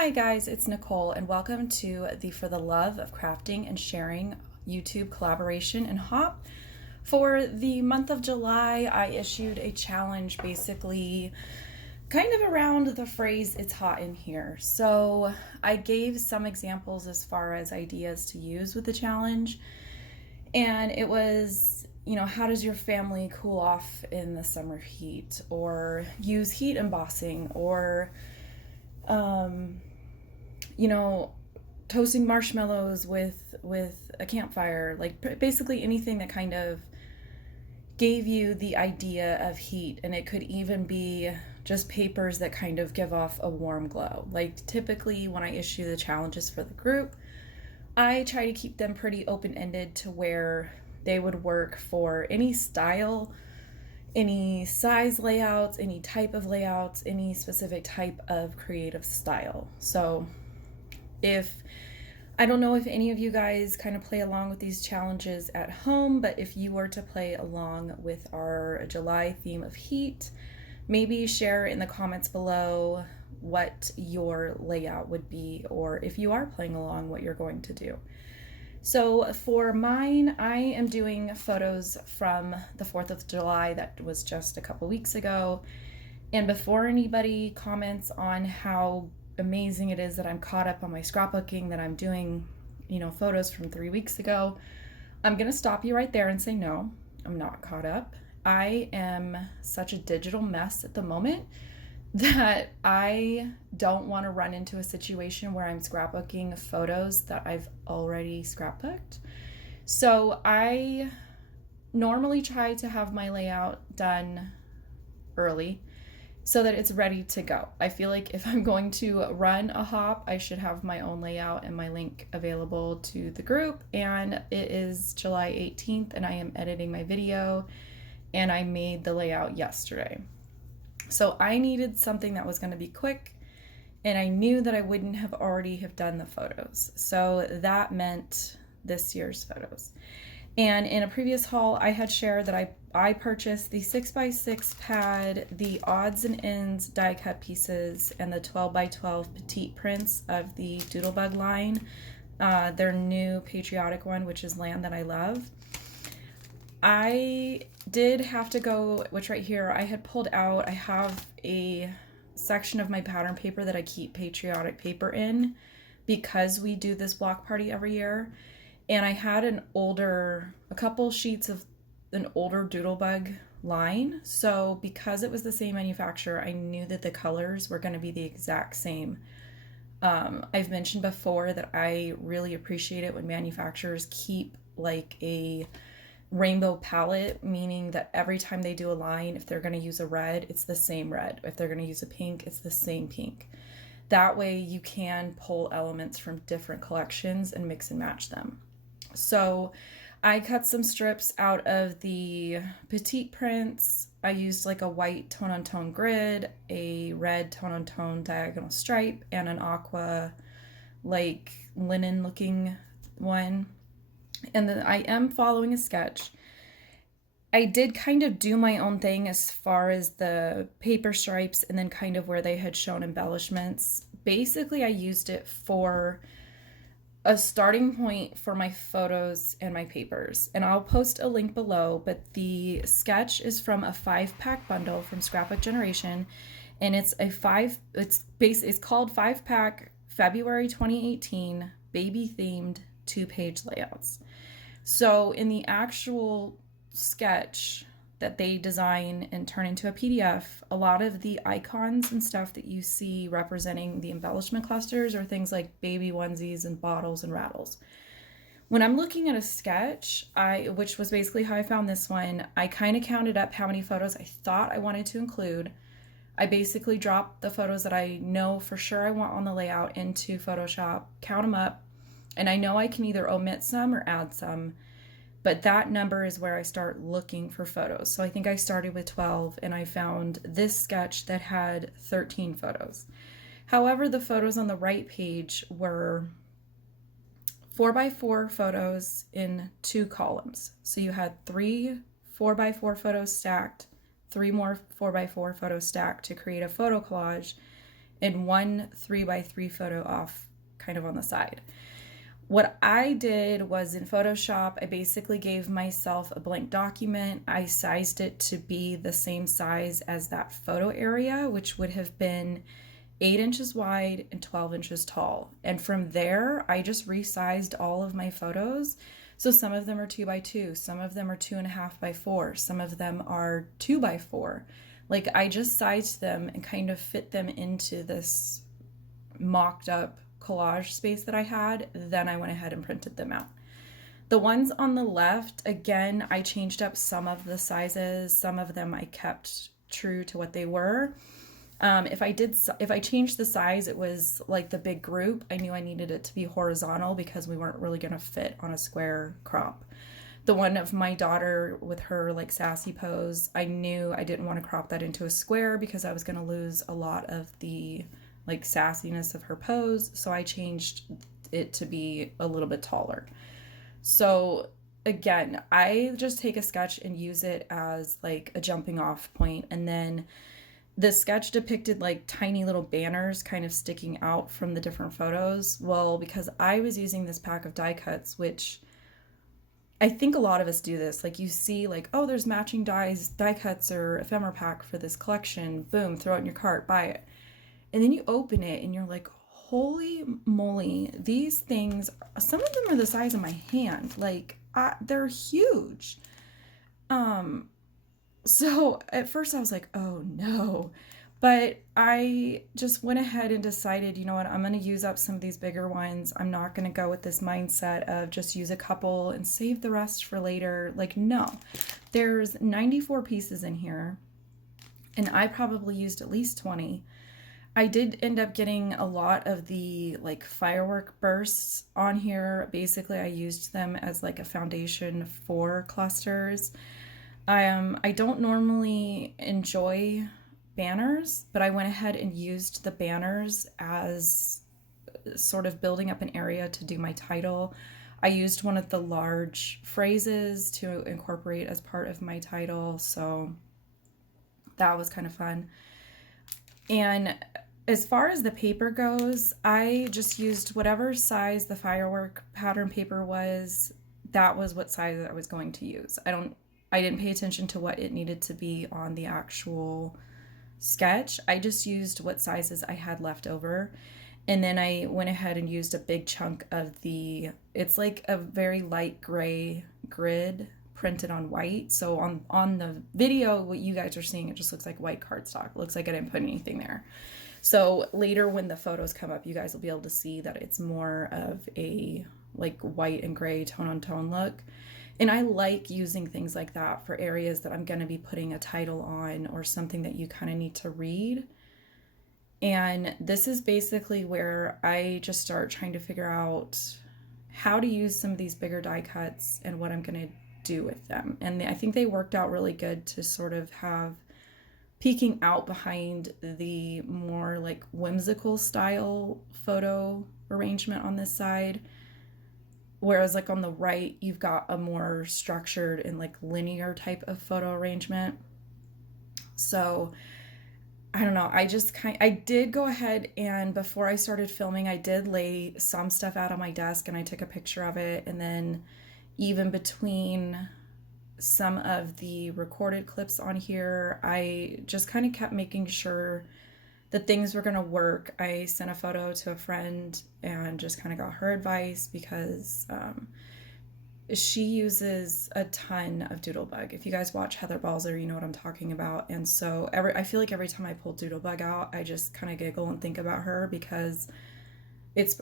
Hi guys, it's Nicole and welcome to the For the Love of Crafting and Sharing YouTube collaboration and hop. For the month of July, I issued a challenge basically kind of around the phrase "it's hot in here." So I gave some examples as far as ideas to use with the challenge, and it was, how does your family cool off in the summer heat, or use heat embossing, or toasting marshmallows with a campfire, like basically anything that kind of gave you the idea of heat. And it could even be just papers that kind of give off a warm glow. Like typically when I issue the challenges for the group, I try to keep them pretty open-ended to where they would work for any style, any size layouts, any type of layouts, any specific type of creative style. So I don't know if any of you guys kind of play along with these challenges at home, but if you were to play along with our July theme of heat, maybe share in the comments below what your layout would be, or if you are playing along, what you're going to do. So for mine, I am doing photos from the 4th of July. That was just a couple weeks ago. And before anybody comments on how amazing it is that I'm caught up on my scrapbooking, that I'm doing, photos from 3 weeks ago, I'm going to stop you right there and say, no, I'm not caught up. I am such a digital mess at the moment that I don't want to run into a situation where I'm scrapbooking photos that I've already scrapbooked. So I normally try to have my layout done early so that it's ready to go. I feel like if I'm going to run a hop, I should have my own layout and my link available to the group. And it is July 18th and I am editing my video, and I made the layout yesterday. So I needed something that was going to be quick, and I knew that I wouldn't have already have done the photos. So that meant this year's photos. And in a previous haul, I had shared that I purchased the 6x6 pad, the odds and ends die cut pieces, and the 12x12 petite prints of the Doodlebug line, their new patriotic one, which is Land That I Love. I did have to go, which right here, I had pulled out, I have a section of my pattern paper that I keep patriotic paper in because we do this block party every year. And I had a couple sheets of an older Doodlebug line. So because it was the same manufacturer, I knew that the colors were going to be the exact same. I've mentioned before that I really appreciate it when manufacturers keep like a rainbow palette, meaning that every time they do a line, if they're going to use a red, it's the same red. If they're going to use a pink, it's the same pink. That way you can pull elements from different collections and mix and match them. So I cut some strips out of the petite prints. I used like a white tone-on-tone grid, a red tone-on-tone diagonal stripe, and an aqua like linen looking one. And then I am following a sketch. I did kind of do my own thing as far as the paper stripes and then kind of where they had shown embellishments. Basically, I used it for a starting point for my photos and my papers. And I'll post a link below, but the sketch is from a 5-pack bundle from Scrapbook Generation. And it's called 5-pack February 2018 baby themed 2-page layouts. So in the actual sketch that they design and turn into a PDF, a lot of the icons and stuff that you see representing the embellishment clusters are things like baby onesies and bottles and rattles. When I'm looking at a sketch, which was basically how I found this one, I kind of counted up how many photos I thought I wanted to include. I basically dropped the photos that I know for sure I want on the layout into Photoshop, count them up, and I know I can either omit some or add some. But that number is where I start looking for photos. So I think I started with 12 and I found this sketch that had 13 photos. However, the photos on the right page were 4x4 photos in 2 columns. So you had 3 4x4 photos stacked, 3 more 4x4 photos stacked to create a photo collage, and one 3x3 photo off kind of on the side. What I did was in Photoshop, I basically gave myself a blank document. I sized it to be the same size as that photo area, which would have been 8 inches wide and 12 inches tall. And from there, I just resized all of my photos. So some of them are 2x2, some of them are 2.5x4, some of them are 2x4. Like I just sized them and kind of fit them into this mocked up collage space that I had. Then I went ahead and printed them out. The ones on the left, again, I changed up some of the sizes. Some of them I kept true to what they were. If I changed the size, it was like the big group. I knew I needed it to be horizontal because we weren't really going to fit on a square crop. The one of my daughter with her like sassy pose, I knew I didn't want to crop that into a square because I was going to lose a lot of the like sassiness of her pose. So I changed it to be a little bit taller. So again, I just take a sketch and use it as like a jumping off point. And then the sketch depicted like tiny little banners kind of sticking out from the different photos. Well, because I was using this pack of die cuts, which I think a lot of us do this. Like you see like, oh, there's matching die cuts or ephemera pack for this collection. Boom, throw it in your cart, buy it. And then you open it and you're like, holy moly, these things, some of them are the size of my hand. Like they're huge. So at first I was like, oh no. But I just went ahead and decided, you know what, I'm going to use up some of these bigger ones. I'm not going to go with this mindset of just use a couple and save the rest for later. Like, no, there's 94 pieces in here and I probably used at least 20. I did end up getting a lot of the like firework bursts on here. Basically, I used them as like a foundation for clusters. I don't normally enjoy banners, but I went ahead and used the banners as sort of building up an area to do my title. I used one of the large phrases to incorporate as part of my title, so that was kind of fun. And as far as the paper goes, I just used whatever size the firework pattern paper was. That was what size I was going to use. I didn't pay attention to what it needed to be on the actual sketch. I just used what sizes I had left over. And then I went ahead and used a big chunk of it's like a very light gray grid printed on white. So on the video, what you guys are seeing, it just looks like white cardstock. It looks like I didn't put anything there. So later when the photos come up, you guys will be able to see that it's more of a like white and gray tone on tone look. And I like using things like that for areas that I'm going to be putting a title on or something that you kind of need to read. And this is basically where I just start trying to figure out how to use some of these bigger die cuts and what I'm going to do with them. And I think they worked out really good to sort of have peeking out behind the more like whimsical style photo arrangement on this side. Whereas like on the right, you've got a more structured and like linear type of photo arrangement. So I don't know. I did go ahead and before I started filming, I did lay some stuff out on my desk and I took a picture of it. And then even between some of the recorded clips on here, I just kind of kept making sure that things were going to work. I sent a photo to a friend and just kind of got her advice because she uses a ton of Doodlebug. If you guys watch Heather Balzer, you know what I'm talking about. And so I feel like every time I pull Doodlebug out, I just kind of giggle and think about her because it's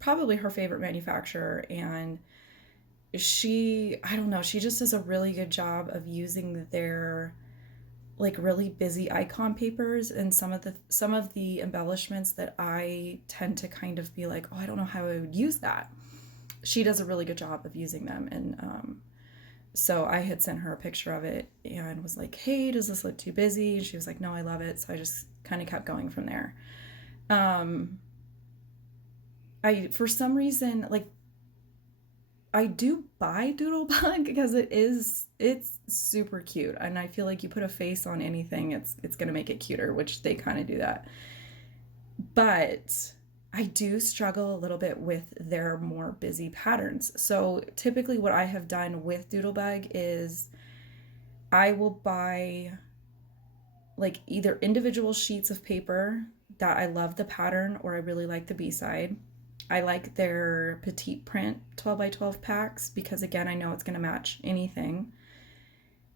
probably her favorite manufacturer. And I don't know, she just does a really good job of using their like really busy icon papers and some of the embellishments that I tend to kind of be like, oh, I don't know how I would use that. She does a really good job of using them. And so I had sent her a picture of it and was like, hey, does this look too busy? And she was like, no, I love it. So I just kind of kept going from there. For some reason, like, I do buy Doodlebug because it's super cute, and I feel like you put a face on anything, it's gonna make it cuter, which they kind of do that. but I do struggle a little bit with their more busy patterns. So typically what I have done with Doodlebug is I will buy like either individual sheets of paper that I love the pattern or I really like the B-side. I like their petite print 12 by 12 packs because again, I know it's going to match anything.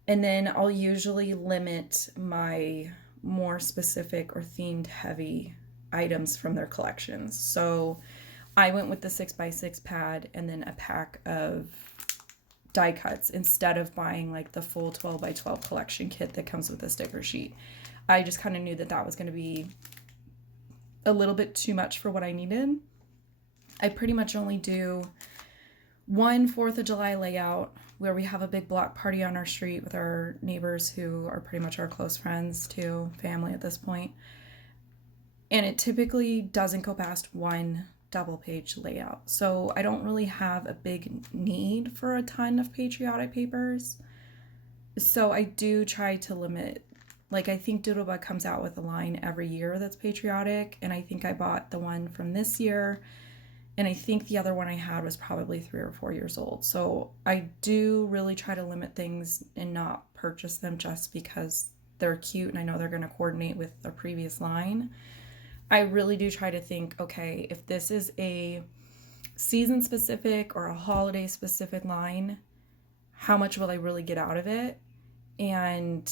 And then I'll usually limit my more specific or themed heavy items from their collections. So I went with the 6x6 pad and then a pack of die cuts instead of buying like the full 12 by 12 collection kit that comes with a sticker sheet. I just kind of knew that that was going to be a little bit too much for what I needed. I pretty much only do one 4th of July layout where we have a big block party on our street with our neighbors who are pretty much our close friends too, family at this point. And it typically doesn't go past one double page layout. So I don't really have a big need for a ton of patriotic papers. So I do try to limit, like I think Doodlebug comes out with a line every year that's patriotic. And I think I bought the one from this year. And I think the other one I had was probably 3 or 4 years old. So I do really try to limit things and not purchase them just because they're cute and I know they're going to coordinate with a previous line. I really do try to think, okay, if this is a season specific or a holiday specific line, how much will I really get out of it? And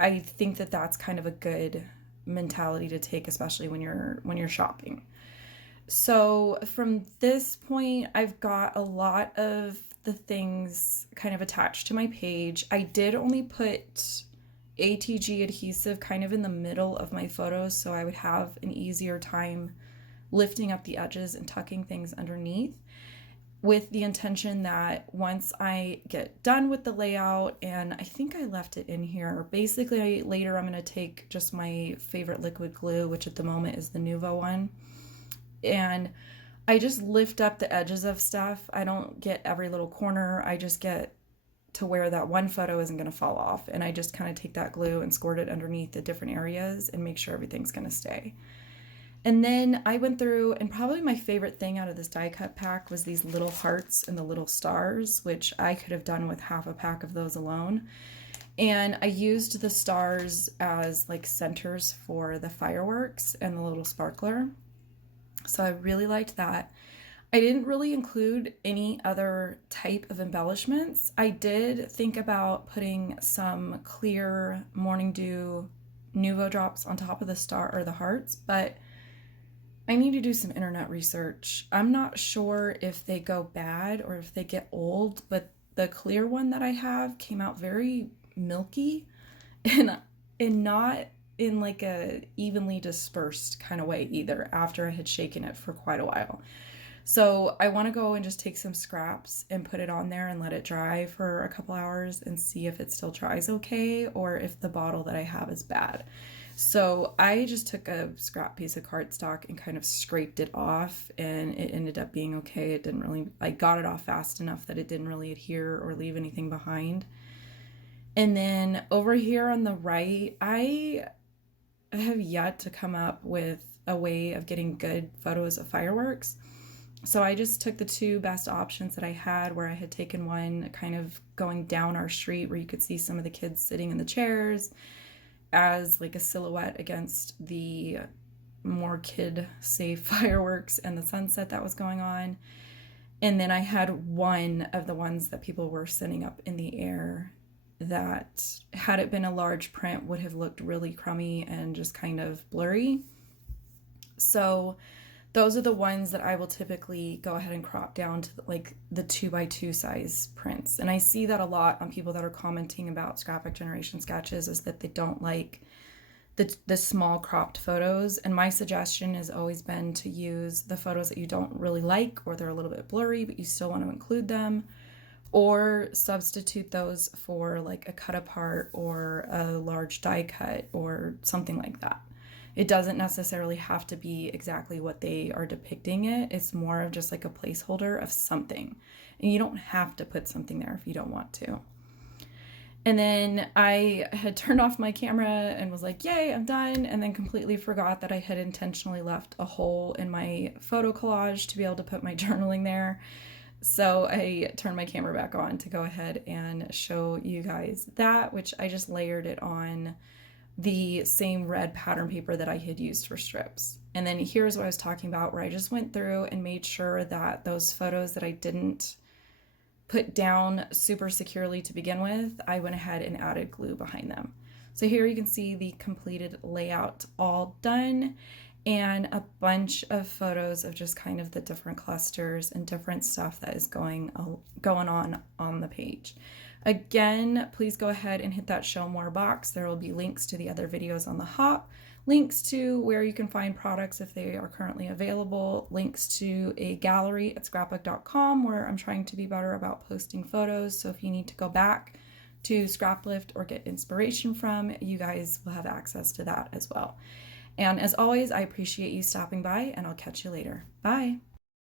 I think that that's kind of a good mentality to take, especially when you're shopping. So from this point, I've got a lot of the things kind of attached to my page. I did only put ATG adhesive kind of in the middle of my photos so I would have an easier time lifting up the edges and tucking things underneath, with the intention that once I get done with the layout, and I think I left it in here, basically later I'm going to take just my favorite liquid glue, which at the moment is the Nuvo one, and I just lift up the edges of stuff. I don't get every little corner. I just get to where that one photo isn't going to fall off. And I just kind of take that glue and squirt it underneath the different areas and make sure everything's going to stay. And then I went through, and probably my favorite thing out of this die cut pack was these little hearts and the little stars, which I could have done with half a pack of those alone. And I used the stars as like centers for the fireworks and the little sparkler. So I really liked that. I didn't really include any other type of embellishments. I did think about putting some clear Morning Dew Nuvo drops on top of the star or the hearts, but I need to do some internet research. I'm not sure if they go bad or if they get old, but the clear one that I have came out very milky and not in like a evenly dispersed kind of way either after I had shaken it for quite a while. So I want to go and just take some scraps and put it on there and let it dry for a couple hours and see if it still dries okay or if the bottle that I have is bad. So I just took a scrap piece of cardstock and kind of scraped it off, and it ended up being okay. It didn't really, I got it off fast enough that it didn't really adhere or leave anything behind. And then over here on the right, I have yet to come up with a way of getting good photos of fireworks. So I just took the two best options that I had, where I had taken one kind of going down our street where you could see some of the kids sitting in the chairs as like a silhouette against the more kid safe fireworks and the sunset that was going on. And then I had one of the ones that people were sending up in the air that, had it been a large print, would have looked really crummy and just kind of blurry. So those are the ones that I will typically go ahead and crop down to like the 2x2 size prints. And I see that a lot on people that are commenting about Scrapbook Generation sketches, is that they don't like the small cropped photos. And my suggestion has always been to use the photos that you don't really like, or they're a little bit blurry, but you still want to include them, or substitute those for like a cut apart or a large die cut or something like that. It doesn't necessarily have to be exactly what they are depicting it. It's more of just like a placeholder of something. And you don't have to put something there if you don't want to. And then I had turned off my camera and was like, yay, I'm done. And then completely forgot that I had intentionally left a hole in my photo collage to be able to put my journaling there. So I turned my camera back on to go ahead and show you guys that, which I just layered it on the same red pattern paper that I had used for strips. And then here's what I was talking about, where I just went through and made sure that those photos that I didn't put down super securely to begin with, I went ahead and added glue behind them. So here you can see the completed layout all done, and a bunch of photos of just kind of the different clusters and different stuff that is going on the page. Again, please go ahead and hit that show more box. There will be links to the other videos on the hop, links to where you can find products if they are currently available, links to a gallery at scrapbook.com where I'm trying to be better about posting photos. So if you need to go back to Scraplift or get inspiration from, you guys will have access to that as well. And as always, I appreciate you stopping by, and I'll catch you later. Bye.